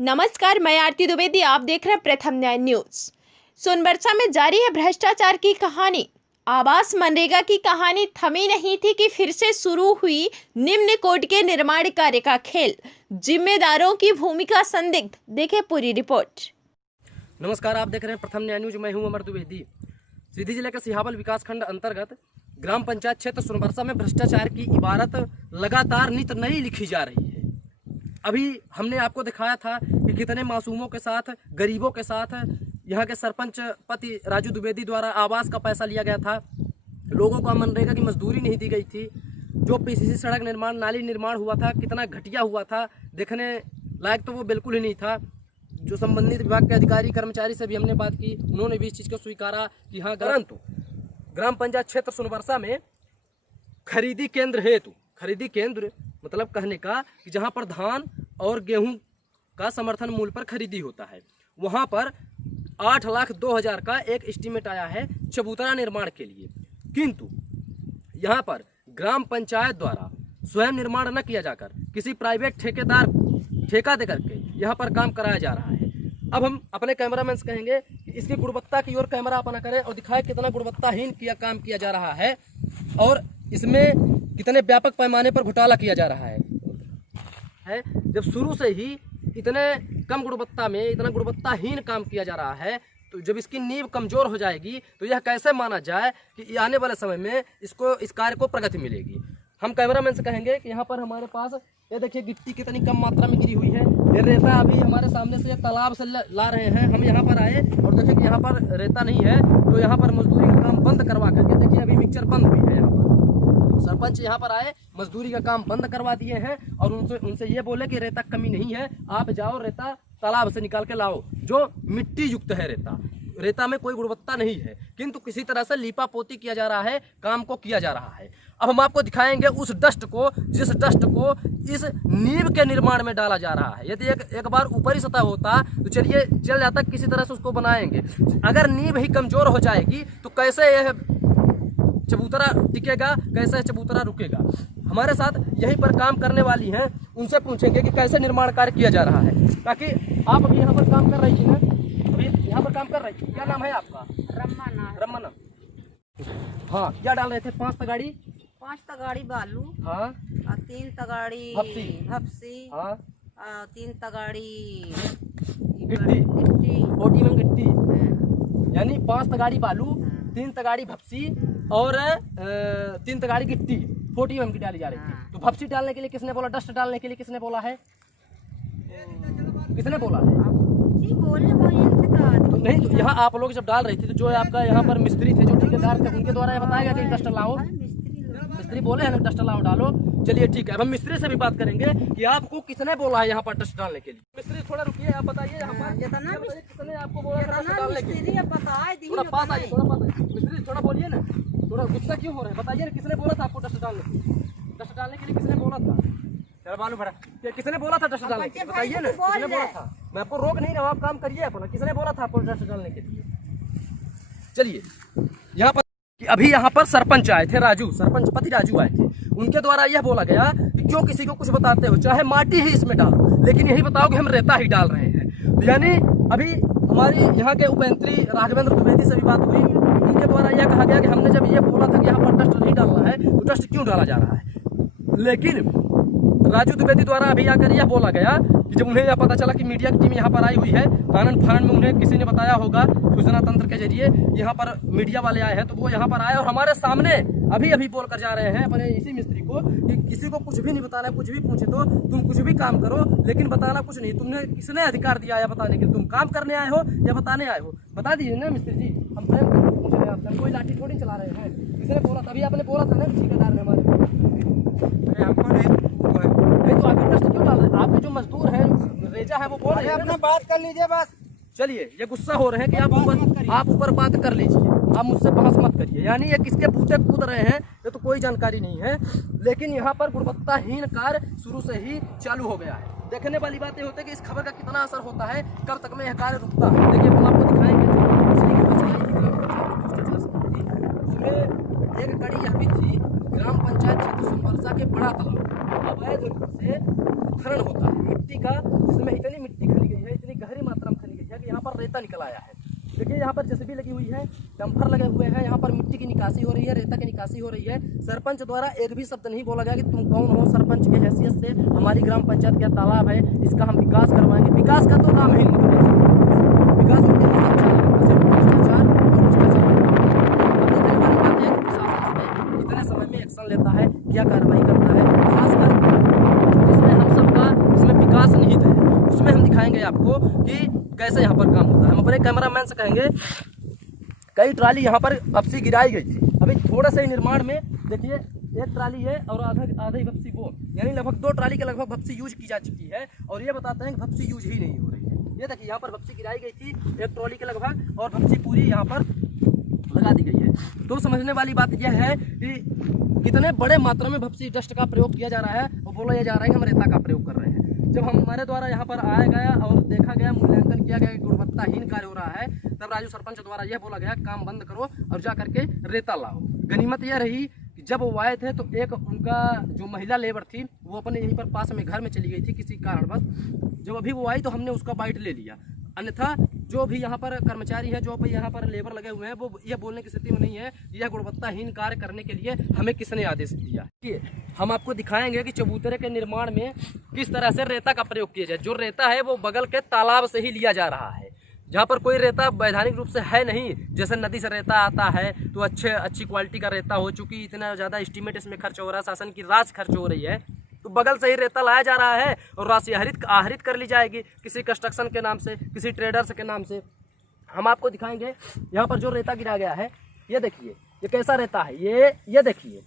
नमस्कार, मैं आरती द्विवेदी। आप देख रहे हैं प्रथम न्याय न्यूज। सोनबरसा में जारी है भ्रष्टाचार की कहानी। आवास मनरेगा की कहानी थमी नहीं थी कि फिर से शुरू हुई निम्न कोट के निर्माण कार्य का खेल। जिम्मेदारों की भूमिका संदिग्ध। देखें पूरी रिपोर्ट। नमस्कार, आप देख रहे हैं प्रथम न्याय न्यूज। मैं हूं अमर द्विवेदी। सीधी जिले के सिहावल विकासखंड अंतर्गत ग्राम पंचायत क्षेत्र सोनबरसा में भ्रष्टाचार की इबारत लगातार नित नई लिखी जा रही है। अभी हमने आपको दिखाया था कि कितने मासूमों के साथ, गरीबों के साथ यहाँ के सरपंच पति राजू द्विवेदी द्वारा आवास का पैसा लिया गया था। लोगों को मनरेगा की मजदूरी नहीं दी गई थी। जो पीसीसी सड़क निर्माण, नाली निर्माण हुआ था, कितना घटिया हुआ था, देखने लायक तो वो बिल्कुल ही नहीं था। जो संबंधित विभाग के अधिकारी कर्मचारी से भी हमने बात की, उन्होंने भी इस चीज़ को स्वीकारा कि हाँ, परंतु ग्राम पंचायत क्षेत्र सोनबरसा में खरीदी केंद्र हेतु, खरीदी केंद्र मतलब कहने का कि जहां पर धान और गेहूं का समर्थन मूल्य पर खरीदी होता है, वहां पर 8,02,000 का एक एस्टीमेट आया है चबूतरा निर्माण के लिए। किंतु यहां पर ग्राम पंचायत द्वारा स्वयं निर्माण न किया जाकर किसी प्राइवेट ठेकेदार ठेका दे करके यहाँ पर काम कराया जा रहा है। अब हम अपने कैमरामैन से कहेंगे कि इसकी गुणवत्ता की ओर कैमरा अपना करें और दिखाएं कितना गुणवत्ताहीन काम किया जा रहा है और इसमें कितने व्यापक पैमाने पर घोटाला किया जा रहा है। जब शुरू से ही इतने कम गुणवत्ता में इतना गुणवत्ताहीन काम किया जा रहा है, तो जब इसकी नींव कमजोर हो जाएगी तो यह कैसे माना जाए कि आने वाले समय में इस कार्य को प्रगति मिलेगी। हम कैमरामैन से कहेंगे कि यहाँ पर हमारे पास ये देखिए गिट्टी कितनी कम मात्रा में गिरी हुई है। ये रेता अभी हमारे सामने से तालाब से ला रहे हैं। हम यहाँ पर आए और देखें कि यहाँ पर रेता नहीं है, तो यहाँ पर मजदूरी का काम बंद करवा करके देखिए अभी मिक्सचर बंद हुई है। यहाँ पर सरपंच यहाँ पर आए, मजदूरी का काम बंद करवा दिए हैं और उनसे ये बोले कि रेता कमी नहीं है, आप जाओ रेता तालाब से निकाल के लाओ, जो मिट्टी युक्त है। रेता में कोई गुणवत्ता नहीं है, किंतु किसी तरह से लीपा पोती किया जा रहा है, काम को किया जा रहा है। अब हम आपको दिखाएंगे उस डस्ट को, जिस डस्ट को इस नींव के निर्माण में डाला जा रहा है। यदि एक बार ऊपरी सतह होता तो चलिए चल जाता, किसी तरह से उसको बनाएंगे। अगर नींव ही कमजोर हो जाएगी तो कैसे यह चबूतरा टिकेगा, कैसे चबूतरा रुकेगा। हमारे साथ यहीं पर काम करने वाली हैं, उनसे पूछेंगे कि कैसे निर्माण कार्य किया जा रहा है। ताकि आप अभी यहाँ पर काम कर रही थी ना, अभी यहाँ पर काम कर रही थी, क्या नाम है आपका? रमना। हाँ, क्या डाल रहे थे? 5 तगाड़ी बालू, हाँ, 3 तगाड़ी भपसी, हाँ, 3 तगाड़ी गिट्टी, 40 mm गिट्टी, यानी 5 तगाड़ी बालू, 3 तगाड़ी भपसी और 3 तगाड़ी गिट्टी 40 mm की डाली जा रही थी। तो भपसी डालने के लिए किसने बोला? डस्ट डालने के लिए किसने बोला है? किसने बोला है? तो नहीं, तो यहाँ आप लोग जब डाल रही थी तो जो आपका यहाँ पर मिस्त्री थे, जो ठेकेदार थे, उनके द्वारा ये बताया गया कि डस्ट लाओ। मिस्त्री बोले हैं ना डस्ट लाओ, डालो। चलिए ठीक है, अब हम मिस्त्री से भी बात करेंगे कि आपको किसने बोला है यहाँ पर डस्ट डालने के लिए। मिस्त्री थोड़ा रुकिए, आप बताइए यहाँ पर किसने आपको बोला डस्ट डालने के लिए? थोड़ा पास आइए, थोड़ा पास आइए। मिस्त्री थोड़ा बोलिए ना, थोड़ा गुस्सा क्यों हो रहे हैं? बताइए ना, किसने बोला था आपको डस्ट डालने के लिए? डस्ट डालने के लिए किसने बोला था? चलो बालू भरा, किसने बोला था डस्ट डालने के लिए? बताइए ना, किसने बोला था? मैं आपको रोक नहीं रहा हूँ, आप काम करिए अपना। किसने बोला था आपको डस्ट डालने के लिए? चलिए, यहाँ पर अभी यहाँ पर सरपंच आए थे, सरपंच पति राजू आए थे। उनके द्वारा यह बोला गया कि क्यों किसी को कुछ बताते हो, चाहे माटी ही इसमें डालो, लेकिन यही बताओ कि हम रेता ही डाल रहे हैं। तो यानी अभी हमारी यहाँ के उपयंत्री राघवेंद्र द्विवेदी से भी बात हुई। उनके द्वारा यह कहा गया कि हमने जब ये बोला था कि यहाँ पर डस्ट नहीं डालना है, तो डस्ट क्यों डाला जा रहा है? लेकिन राजू द्विवेदी द्वारा अभी आकर यह बोला गया कि जब उन्हें यह पता चला कि मीडिया की टीम यहाँ पर आई हुई है, आनंद फानंद में उन्हें किसी ने बताया होगा सूचना तंत्र के जरिए, यहाँ पर मीडिया वाले आए हैं, तो वो यहाँ पर आए और हमारे सामने अभी बोल कर जा रहे हैं अपने इसी मिस्त्री को कि किसी को कुछ भी नहीं बताना, कुछ भी पूछे तो तुम कुछ भी काम करो, लेकिन बताना कुछ नहीं। तुमने किसने अधिकार दिया है बताने के लिए? तुम काम करने आए हो या बताने आए हो? बता दीजिए ना मिस्त्री जी, हम प्रेम करके पूछ रहे हैं आपसे, कोई लाठी थोड़ी चला रहे हैं। किसने बोला? तभी आपने बोला था ना ठेकेदार ने हमारे हमको नहीं, तो आप डस्ट क्यों डाल रहे हैं? आपके जो मजदूर हैं, रेजा है, वो बोल रहे हैं अपना बात कर लीजिए बस। चलिए, ये गुस्सा हो रहे हैं कि आप ऊपर बात कर लीजिए, आप मुझसे बहस मत करिए। यानी ये किसके बूते कूद रहे हैं ये तो कोई जानकारी नहीं है, लेकिन यहाँ पर गुणवत्ताहीन कार्य शुरू से ही चालू हो गया है। देखने वाली बात ये होती है कि इस खबर का कितना असर होता है, कब तक में यह कार्य रुकता है। देखिए, हम आपको दिखाएंगे उसमें एक कड़ी यह भी थी, ग्राम पंचायत क्षेत्र सोनबरसा के बड़ा तालाब अवैध रूप से खनन होता है। मिट्टी का, जिसमें इतनी मिट्टी खनी गई है, इतनी गहरी मात्रा में खनी गई है कि यहाँ पर रेता निकल आया है। देखिए यहाँ पर जेसीबी लगी हुई है, डंपर लगे हुए हैं, यहाँ पर मिट्टी की निकासी हो रही है, रेता की निकासी हो रही है। सरपंच द्वारा एक भी शब्द नहीं बोला गया कि तुम कौन हो, सरपंच की हैसियत से हमारी ग्राम पंचायत का तालाब है, इसका हम विकास करवाएंगे। विकास का तो नाम ही नहीं है, विकास उनके लिए अच्छा लगा, सिर्फ भ्रष्टाचार और भ्रष्टाचार। अब देखने वाली बात है कि प्रशासन इसमें कितने समय में एक्शन लेता है, क्या कार्रवाई करता है, खासकर जिसमें हम सबका इसमें विकास निहित है, उसमें हम दिखाएंगे आपको कि कैसे यहाँ पर काम होता है। हम अपने कैमरामैन से कहेंगे, कई ट्राली यहाँ पर भपसी गिराई गई थी, अभी थोड़ा सा ही निर्माण में देखिए एक ट्राली है और आधी भपसी वो, यानी लगभग 2 ट्राली के लगभग भपसी यूज की जा चुकी है, और ये बताते हैं कि भपसी यूज ही नहीं हो रही है। ये देखिए यहाँ पर भपसी गिराई गई थी 1 ट्राली के लगभग, और भपसी पूरी यहाँ पर लगा दी गई है। तो समझने वाली बात यह है कि कितने बड़े मात्रा में भपसी डस्ट का प्रयोग किया जा रहा है, और बोला यह जा रहा है कि हम रेता का प्रयोग कर रहे हैं। जब हमारे द्वारा यहाँ पर आया गया और देखा गया, मूल्यांकन किया गया कि गुणवत्ताहीन कार्य हो रहा है, तब राजू सरपंच द्वारा यह बोला गया काम बंद करो और जा करके रेता लाओ। गनीमत यह रही कि जब वो आए थे तो एक उनका जो महिला लेबर थी वो अपने यहीं पर पास में घर में चली गई थी किसी कारणवश। जब अभी वो आई तो हमने उसका बाइट ले लिया, अन्यथा जो भी यहाँ पर कर्मचारी है, जो भी यहाँ पर लेबर लगे हुए हैं, वो यह बोलने की स्थिति में नहीं है यह गुणवत्ताहीन कार्य करने के लिए हमें किसने आदेश दिया। हम आपको दिखाएंगे कि चबूतरे के निर्माण में किस तरह से रेता का प्रयोग किया जाए। जो रेता है वो बगल के तालाब से ही लिया जा रहा है, जहाँ पर कोई रेता वैधानिक रूप से है नहीं। जैसे नदी से रेता आता है तो अच्छी क्वालिटी का रेता हो, चूँकि इतना ज़्यादा एस्टीमेट इसमें खर्च हो रहा है, शासन की राशि खर्च हो रही है, तो बगल से ही रेता लाया जा रहा है और राशि आहरित कर ली जाएगी किसी कंस्ट्रक्शन के नाम से, किसी ट्रेडर्स के नाम से। हम आपको दिखाएंगे यहाँ पर जो रेता गिरा गया है, ये देखिए ये कैसा रेता है। ये देखिए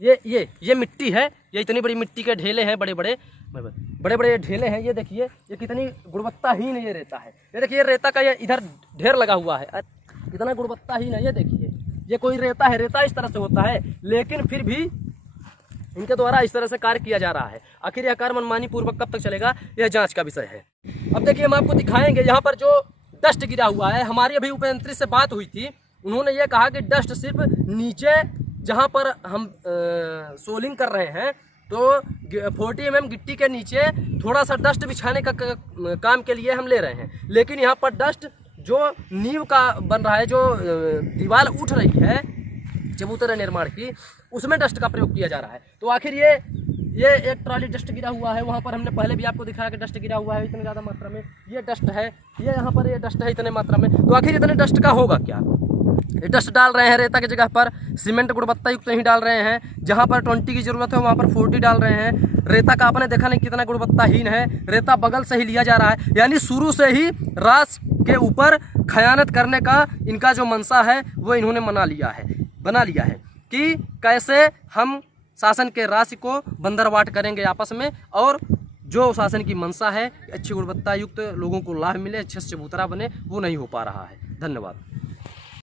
ये मिट्टी है, ये इतनी बड़ी मिट्टी के ढेले हैं, बड़े बड़े ढेले हैं। ये देखिए ये कितनी गुणवत्ताहीन ये रेता है। ये देखिए रेता का ये इधर ढेर लगा हुआ है, कितना गुणवत्ताहीन है। ये देखिए ये कोई रेता है, रेता इस तरह से होता है, लेकिन फिर भी इनके द्वारा इस तरह से कार्य किया जा रहा है। आखिर यह कार्य मनमानी पूर्वक कब तक चलेगा, यह जांच का विषय है। अब देखिए हम आपको दिखाएंगे यहाँ पर जो डस्ट गिरा हुआ है। हमारी अभी उपयंत्री से बात हुई थी, उन्होंने ये कहा कि डस्ट सिर्फ नीचे जहाँ पर हम सोलिंग कर रहे हैं तो 40 mm गिट्टी के नीचे थोड़ा सा डस्ट बिछाने का काम के लिए हम ले रहे हैं, लेकिन यहाँ पर डस्ट जो नींव का बन रहा है, जो दीवार उठ रही है चबूतरे निर्माण की, उसमें डस्ट का प्रयोग किया जा रहा है। तो आखिर ये एक ट्रॉली डस्ट गिरा हुआ है, वहाँ पर हमने पहले भी आपको दिखाया कि डस्ट गिरा हुआ है इतनी ज़्यादा मात्रा में। ये डस्ट है, ये यहाँ पर ये डस्ट है इतने मात्रा में, तो आखिर इतने डस्ट का होगा क्या। ये डस्ट डाल रहे हैं रेता की जगह पर, सीमेंट गुणवत्ता युक्त नहीं डाल रहे हैं, जहाँ पर 20 की ज़रूरत है वहाँ पर 40 डाल रहे हैं। रेता का आपने देखा नहीं कितना गुणवत्ताहीन है, रेता बगल से ही लिया जा रहा है, यानी शुरू से ही रास के ऊपर खयानत करने का इनका जो मंशा है वो इन्होंने बना लिया है कि कैसे हम शासन के राशि को बंदरवाट करेंगे आपस में, और जो शासन की मंशा है अच्छी गुणवत्ता युक्त लोगों को लाभ मिले, अच्छे से चबूतरा बने, वो नहीं हो पा रहा है। धन्यवाद।